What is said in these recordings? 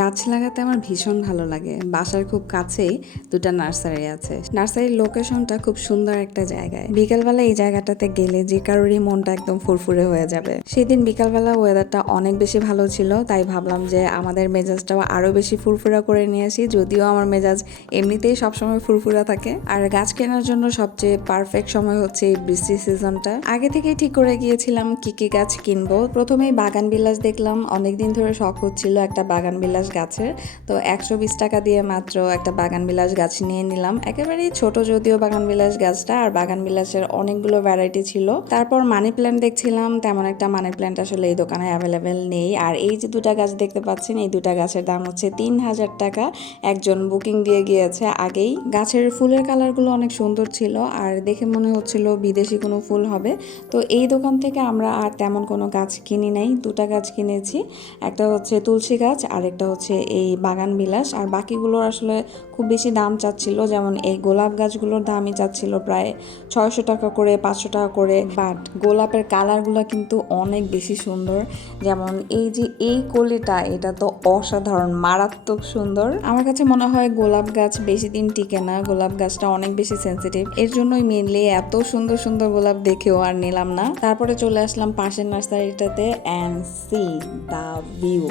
গাছ লাগাতে আমার ভীষণ ভালো লাগে। বাসার খুব কাছেই দুটা নার্সারি আছে। নার্সারির লোকেশনটা খুব সুন্দর একটা জায়গায়। বিকালবেলা এই জায়গাটাতে গেলে যে কারোরই মনটা একদম ফুরফুরে হয়ে যাবে। সেদিন বিকালবেলা ওয়েদারটা অনেক বেশি ভালো ছিল, তাই ভাবলাম যে আমাদের মেজাজটাও আরো বেশি ফুরফুরা করে নিয়ে আসি। যদিও আমার মেজাজ এমনিতেই সবসময় ফুরফুরা থাকে। আর গাছ কেনার জন্য সবচেয়ে পারফেক্ট সময় হচ্ছে এই বৃষ্টির সিজনটা। আগে থেকেই ঠিক করে গিয়েছিলাম কি কি গাছ কিনবো। প্রথমেই বাগান বিলাস দেখলাম, অনেকদিন ধরে শখ হচ্ছিল একটা বাগান বিলাস গাছের। তো 120 টাকা দিয়ে মাত্র একটা বাগান বিলাস গাছ নিয়ে নিলাম। একেবারেই ছোট যদিও বাগান বিলাস গাছটা, আর বাগান বিলাসের অনেকগুলো ভ্যারাইটি ছিল। তারপর মানি প্ল্যান্ট দেখছিলাম, তেমন একটা মানি প্ল্যান্ট আসলে এই দোকানে অ্যাভেলেবেল নেই। আর এই যে দুটা গাছ দেখতে পাচ্ছেন, এই দুটা গাছের দাম হচ্ছে 3000 টাকা। একজন বুকিং দিয়ে গিয়েছে আগেই। গাছের ফুলের কালারগুলো অনেক সুন্দর ছিল, আর দেখে মনে হচ্ছিল বিদেশি কোনো ফুল হবে। তো এই দোকান থেকে আমরা আর তেমন কোনো গাছ কিনি নাই, দুটা গাছ কিনেছি। একটা হচ্ছে তুলসী গাছ, আর একটা হচ্ছে এই বাগান বিলাস। আর বাকিগুলোর আসলে খুব বেশি দাম চাচ্ছিল, যেমন এই গোলাপ গাছগুলোর দামই চাচ্ছিল প্রায় 600 টাকা করে, 500 টাকা করে। বাট গোলাপের কালারগুলো কিন্তু অনেক বেশি সুন্দর। যেমন এই যে এই কলিটা, এটা তো অসাধারণ, মারাত্মক সুন্দর। আমার কাছে মনে হয় গোলাপ গাছ বেশি দিন টিকে না, গোলাপ গাছটা অনেক বেশি সেন্সিটিভ। এর জন্যই মেনলি এত সুন্দর সুন্দর গোলাপ দেখেও আর নিলাম না। তারপরে চলে আসলাম পাশের নার্সারিটাতে, অ্যান্ড সি দ্য ভিউ।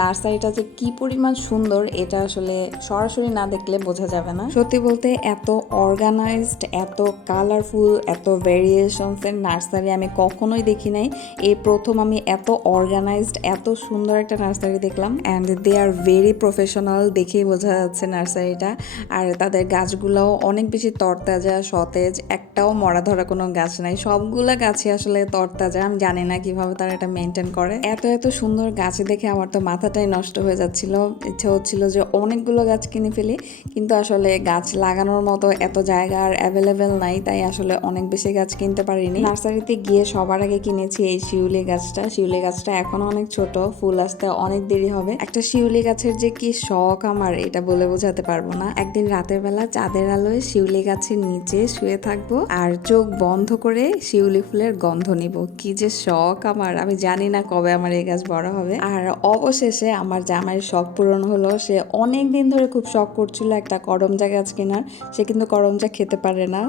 নার্সারিটা যে কি পরিমাণ সুন্দর এটা আসলে সরাসরি না দেখলে বোঝা যাবে না। সত্যি বলতে এত অর্গানাইজড, এত কালারফুল, এত ভেরিয়েশনস এর নার্সারি আমি কখনোই দেখি নাই। এই প্রথম আমি এত অর্গানাইজড, এত সুন্দর একটা নার্সারি দেখলাম। And they are very professional, দেখেই বোঝা যাচ্ছে নার্সারিটা। আর তাদের গাছগুলোও অনেক বেশি তরতাজা, সতেজ, একটাও মরা ধরা কোনো গাছ নাই। সবগুলা গাছই আসলে তরতাজা। আমি জানি না কিভাবে তারা এটা মেনটেন করে। এত এত সুন্দর গাছ দেখে আমার তো মাথাটাই নষ্ট হয়ে যাচ্ছিল। ইচ্ছে হচ্ছিল যে অনেকগুলো গাছ কিনে ফেলি, কিন্তু আসলে গাছ লাগানোর মতো এত জায়গা আর অ্যাভেলেবেল নাই, তাই আসলে অনেক বেশি গাছ কিনতে পারিনি। নার্সারিতে গিয়ে সবার আগে কিনেছি এই শিউলি গাছটা। শিউলি গাছটা এখনো অনেক ছোট, ফুল আসতে অনেক দেরি হবে। একটা শিউলি গাছের যে কি শখ আমার, এটা বলে বোঝাতে পারবো না। একদিন রাতের বেলা চাঁদের আলোয় শিউলি গাছের নিচে শুয়ে থাকবো আর চোখ বন্ধ করে শিউলি ফুলের গন্ধ নিব। কি যে শখ আমার, আমি জানি না কবে আমার এই গাছ বড় হবে। আর অবশেষে আমার জামাইয়ের শখ পূরণ হলো। সে অনেক দিন ধরে খুব শখ করছিল একটা করমজা গাছ কেনার। সে কিন্তু করমজা খেতে পারে না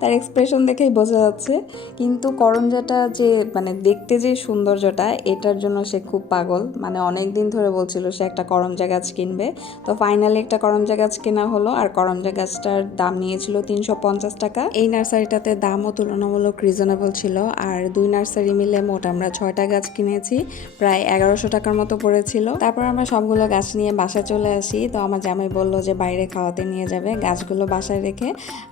তার এক্সপ্রেশন দেখেই বোঝা যাচ্ছে। কিন্তু করমজাটা যে মানে দেখতে যে সৌন্দর্যটা, এটার জন্য সে খুব পাগল। মানে অনেক দিন ধরে বলছিল সে একটা করমজা গাছ কিনবে। তো ফাইনালি একটা করমজা গাছ কেনা হলো। আর করমজা গাছটার দাম নিয়েছিল 350 টাকা। এই নার্সারিটাতে দামও তুলনামূলক রিজনেবল ছিল। আর দুই নার্সারি মিলে মোট আমরা 6টা গাছ কিনেছি, প্রায় 1100 টাকার মতো পড়েছিল। তারপর আমরা সবগুলো গাছ নিয়ে বাসায় চলে আসি। তো আমার জামাই বললো যে বাইরে খাওয়াতে নিয়ে যাবে। গাছগুলো বাসায় রেখে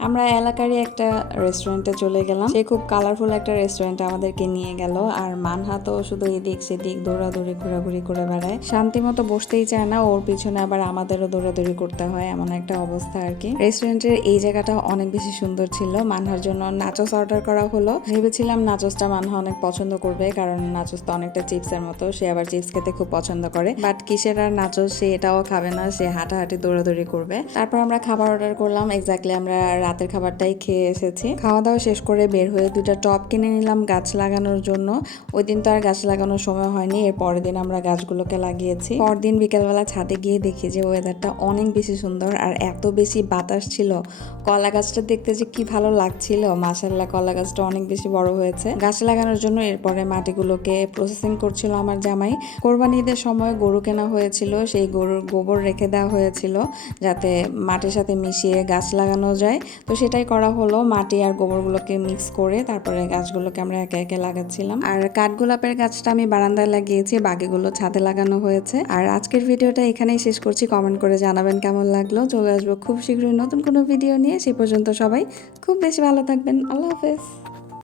আমরা এলাকারই একটা রেস্টুরেন্টে চলে গেলাম। সে খুব কালারফুল একটা রেস্টুরেন্টে আমাদেরকে নিয়ে গেল। আর মানহা তো শুধু এদিক সেদিক দৌড়াদৌড়ি ঘোরাঘুরি করে বেড়ায়, শান্তি মতো বসতেই চায় না। ওর পিছনে আবার আমাদেরও দৌড়াদৌড়ি করতে হয়, এমন একটা অবস্থা আর কি। রেস্টুরেন্টের এই জায়গাটা অনেক বেশি সুন্দর ছিল। মানহার জন্য নাচোস অর্ডার করা হলো। ভেবেছিলাম নাচোসটা মানহা অনেক পছন্দ করবে, কারণ নাচোস তো অনেকটা চিপসের মতো, সে আবার চিপস খেতে খুব পছন্দ করে। বাট কিসের আর নাচোস, সে এটাও খাবে না, সে হাঁটাহাঁটি দৌড়াদৌড়ি করবে। তারপর আমরা খাবার অর্ডার করলাম। এক্স্যাক্টলি আমরা রাতের খাবারটাই খেয়ে এসেছি। খাওয়া দাওয়া শেষ করে বের হয়ে দুটা টব কিনে নিলাম গাছ লাগানোর জন্য। ওই দিন তো আর গাছ লাগানোর সময় হয়নি, এর পরের দিন আমরা গাছগুলোকে লাগিয়েছি। পরদিন বিকেলবেলা ছাদে গিয়ে দেখি যে ওয়েদারটা অনেক বেশি সুন্দর, আর এত বেশি বাতাস ছিল। কলা গাছটা দেখতে যে কি ভালো লাগছিল, মাশাআল্লাহ কলা গাছটা অনেক বেশি বড় হয়েছে। গাছ লাগানোর জন্য এরপরে মাটিগুলোকে প্রসেসিং করছিল আমার জামাই। কোরবানি ঈদের সময় গরু কেনা হয়েছিল, সেই গরুর গোবর রেখে দেওয়া হয়েছিল যাতে মাটির সাথে মিশিয়ে গাছ লাগানো যায়। তো সেটাই করা হলো, মাটি আর গোবরগুলোকে মিক্স করে তারপরে গাছগুলোকে আমরা একে একে লাগাচ্ছিলাম। আর কাঠগোলাপের গাছটা আমি বারান্দায় লাগিয়েছি, বাকিগুলো ছাদে লাগানো হয়েছে। আর আজকের ভিডিওটা এখানেই শেষ করছি। কমেন্ট করে জানাবেন কেমন লাগলো। চলে আসবো খুব শীঘ্রই নতুন কোনো ভিডিও নিয়ে। সেই পর্যন্ত সবাই খুব বেশি ভালো থাকবেন। আল্লাহ হাফেজ।